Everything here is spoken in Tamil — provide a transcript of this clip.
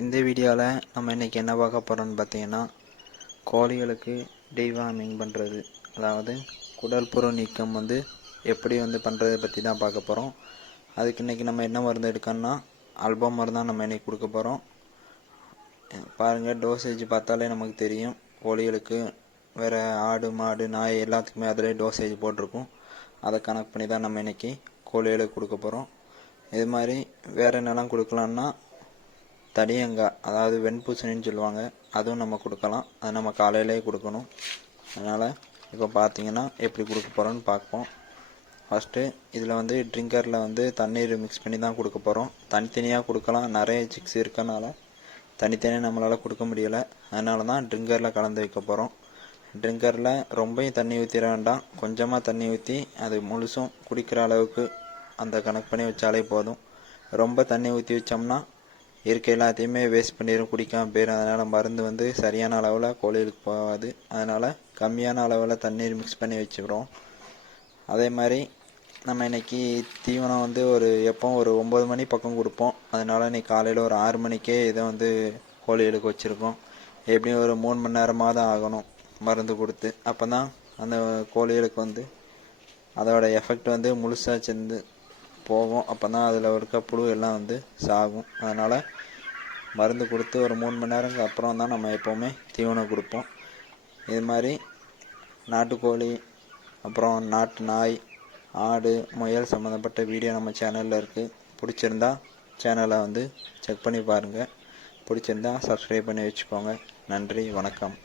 இந்த வீடியோவில் நம்ம இன்றைக்கி என்ன பார்க்க போகிறோம்னு பார்த்தீங்கன்னா, கோழிகளுக்கு டிவார்மிங் பண்ணுறது, அதாவது குடல் புழு நீக்கம் எப்படி பண்ணுறதை பற்றி தான் பார்க்க போகிறோம். அதுக்கு இன்றைக்கி நம்ம என்ன மருந்து எடுக்கணும்னா ஆல்பம் மருந்து தான் நம்ம இன்றைக்கி கொடுக்க போகிறோம். பாருங்கள், டோசேஜ் பார்த்தாலே நமக்கு தெரியும். கோழிகளுக்கு வேறு ஆடு மாடு நாய் எல்லாத்துக்குமே அதிலே டோசேஜ் போட்டிருக்கும். அதை கனெக்ட் பண்ணி தான் நம்ம இன்றைக்கி கோழிகளுக்கு கொடுக்க போகிறோம். இது மாதிரி வேறு என்னெல்லாம் கொடுக்கலான்னா, தடியங்காய், அதாவது வெண்பூசணின்னு சொல்லுவாங்க, அதுவும் நம்ம கொடுக்கலாம். அது நம்ம காலையிலே கொடுக்கணும். அதனால் இப்போ பார்த்தீங்கன்னா எப்படி கொடுக்க போகிறோன்னு பார்ப்போம். ஃபஸ்ட்டு இதில் ட்ரிங்கரில் தண்ணீர் மிக்ஸ் பண்ணி தான் கொடுக்க போகிறோம். தனித்தனியாக கொடுக்கலாம், நிறைய சிக்ஸ் இருக்கனால தனித்தனியாக நம்மளால் கொடுக்க முடியலை. அதனால தான் ட்ரிங்கரில் கலந்து வைக்க போகிறோம். ட்ரிங்கரில் ரொம்பவும் தண்ணி ஊற்றிட வேண்டாம், கொஞ்சமாக தண்ணி ஊற்றி அது முழுசும் குடிக்கிற அளவுக்கு அந்த கனெக்ட் பண்ணி வச்சாலே போதும். ரொம்ப தண்ணி ஊற்றி வச்சோம்னா இருக்க எல்லாத்தையுமே வேஸ்ட் பண்ணிடும், குடிக்காமல் போயிடும். அதனால் மருந்து சரியான அளவில் கோழிகளுக்கு போகாது. அதனால் கம்மியான அளவில் தண்ணீர் மிக்ஸ் பண்ணி வச்சுக்கிறோம். அதே மாதிரி நம்ம இன்றைக்கி தீவனம் ஒரு ஒரு 9 மணி பக்கம் கொடுப்போம். அதனால் இன்றைக்கி காலையில் ஒரு 6 மணிக்கே இதை கோழிகளுக்கு வச்சுருக்கோம். எப்படியும் ஒரு 3 மணி நேரமாக தான் ஆகணும் மருந்து கொடுத்து. அப்போ தான் அந்த கோழிகளுக்கு அதோட எஃபெக்ட் முழுசாக சேர்ந்து போகும். அப்போ தான் அதில் இருக்க புழு எல்லாம் சாகும். அதனால் மருந்து கொடுத்து ஒரு 3 மணி நேரத்துக்கு அப்புறம் தான் நம்ம எப்போவுமே தீவனம் கொடுப்போம். இது மாதிரி நாட்டுக்கோழி, அப்புறம் நாட்டு நாய், ஆடு, முயல் சம்மந்தப்பட்ட வீடியோ நம்ம சேனலில் இருக்குது. பிடிச்சிருந்தா சேனலை செக் பண்ணி பாருங்கள். பிடிச்சிருந்தா சப்ஸ்கிரைப் பண்ணி வச்சுக்கோங்க. நன்றி, வணக்கம்.